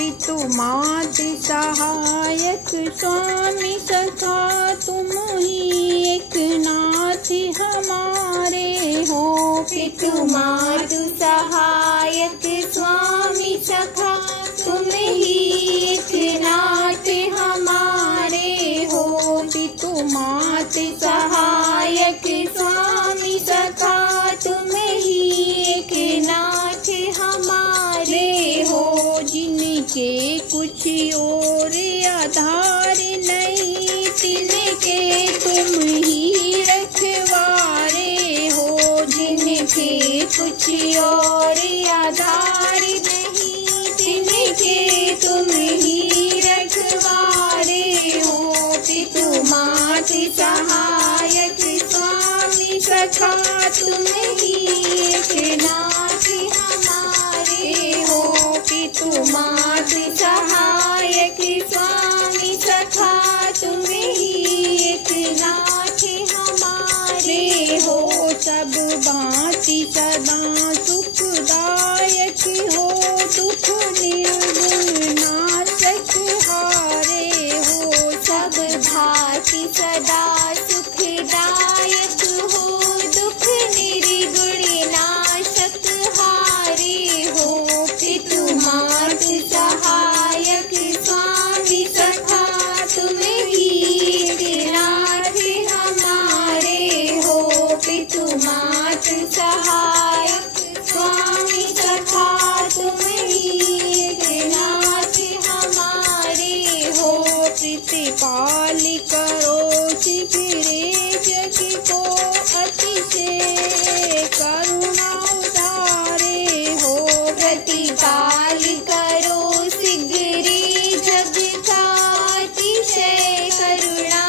पितु मातृ सहायक स्वामी सखा तुम ही एक नाथ हमारे हो। पितु मातु सहायक स्वामी सखा तुम ही एक नाथ हमारे हो। पितु मातृ सहायक स्वामी सखा तुम ही एक नाथ हमारे हो। जिनके कुछ और आधार नहीं तिनके तुम ही रखवारे हो। जिनके कुछ और आधार नहीं तिनके तुम ही रखवारे हो। पितु मातृ सहायक स्वामी सखा तुम ही एक नाथ हमारे हो। पितु मातृ सहायक स्वामी सखा तुम ही एक नाथ हमारे हो। सब भांति सदा सुखदायक हो दुख निर्गुण नाशक हारे हो। सब भांति सदा सुखदायक हो दुख निर्गुण नाशक हारे हो। पितु मातृ सहायक स्वामी सखा तुम ही एक नाथ हमारे हो। पितु मातृ सहायक स्वामी सखा तुम ही एक नाथ हमारे हो। प्रतिपाल करो शीघ्रे जग को अतिशय करुणा उधारे हो। प्रतिपाल करो शीघ्रे जग का अतिशय करुणा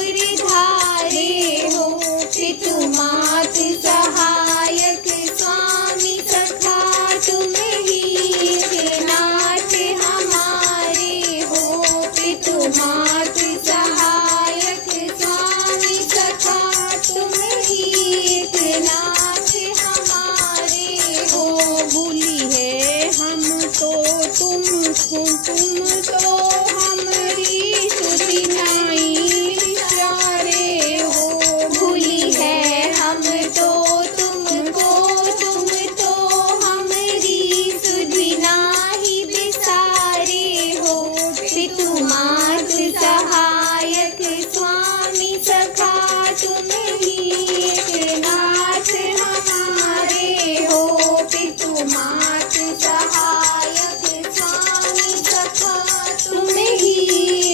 उधारे हो। पितु मातृ सहायक स्वामी सखा तुम ही एक नाथ हमारे हो। पितु मातृ सहायक स्वामी सखा तुम ही एक नाथ हमारे हो। भूली है हम तो तुम तो हमारी सुधि नहीं विचारे हो। भूली है हम तो तुमको तुम तो हमारी सुधि नाही बिसारे हो। पितु मातृ सहायक स्वामी सखा तुम ही एक नाथ हमारे हो। पितु मातृ सहायक स्वामी सखा तुम ही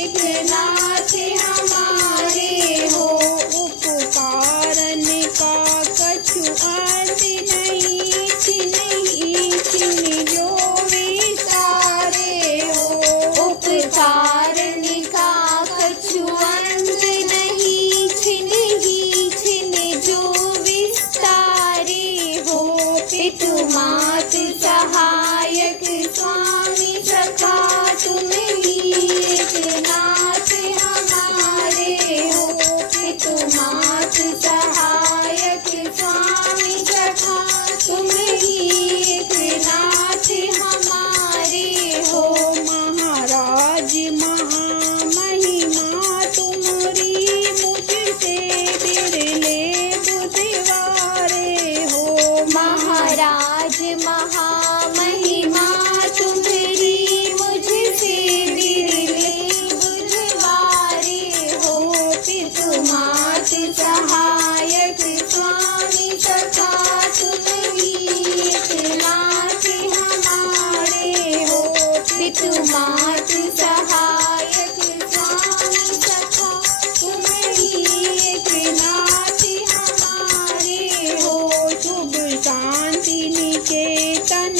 एक नाथ हमारे हो। उपकारन का कछु अंत नहीं छिन जो विसारे हो। उपकारन का कछु अंत नहीं छिन जो विस्तारे हो। पितु मातृ सहायक स्वामी सखा तुम ही एक नाथ हमारे हो। पितु मातृ सहायक स्वामी सखा तुम ही एक नाथ हमारे हो। महाराज महामहिमा तुम्हारी मुझसे बिरले बुधवारे हो। महाराज महामहिमा तुम्हारी मुझसे बिरले बुधवारे हो। पितु मातृ सहायक स्वामी सखा तुम ही एक नाथ हमारे हो। पितु मातृ सहायक स्वामी सखा तुम ही एक नाथ हमारे हो। शुभ शांति निकेतन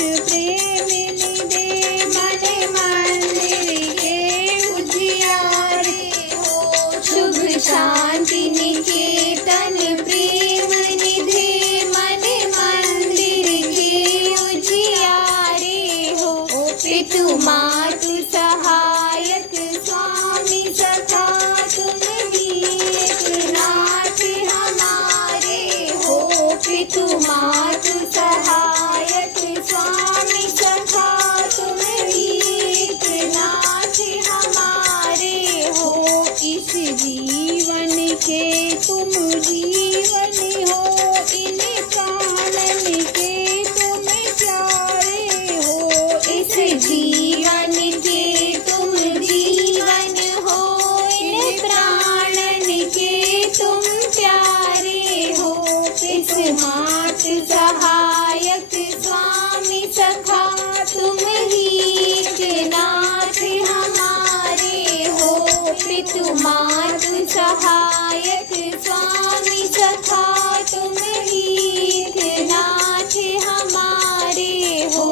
सहायक स्वामी सखा तुम ही थे नाथ हमारे हो।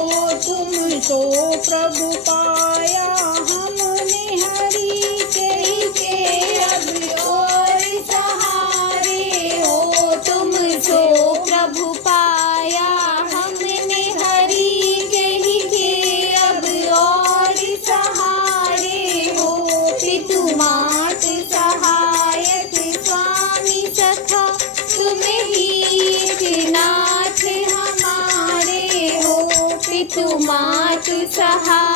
तुम तो प्रभु पाया हमने हरि के अब और सहारे हो। तुम सो प्रभु पाया हमने हरि के अब और सहारे हो। पितु मात सहायक स्वामी सखा तुम ही नाथ हमारे हो। पितु मात सहायक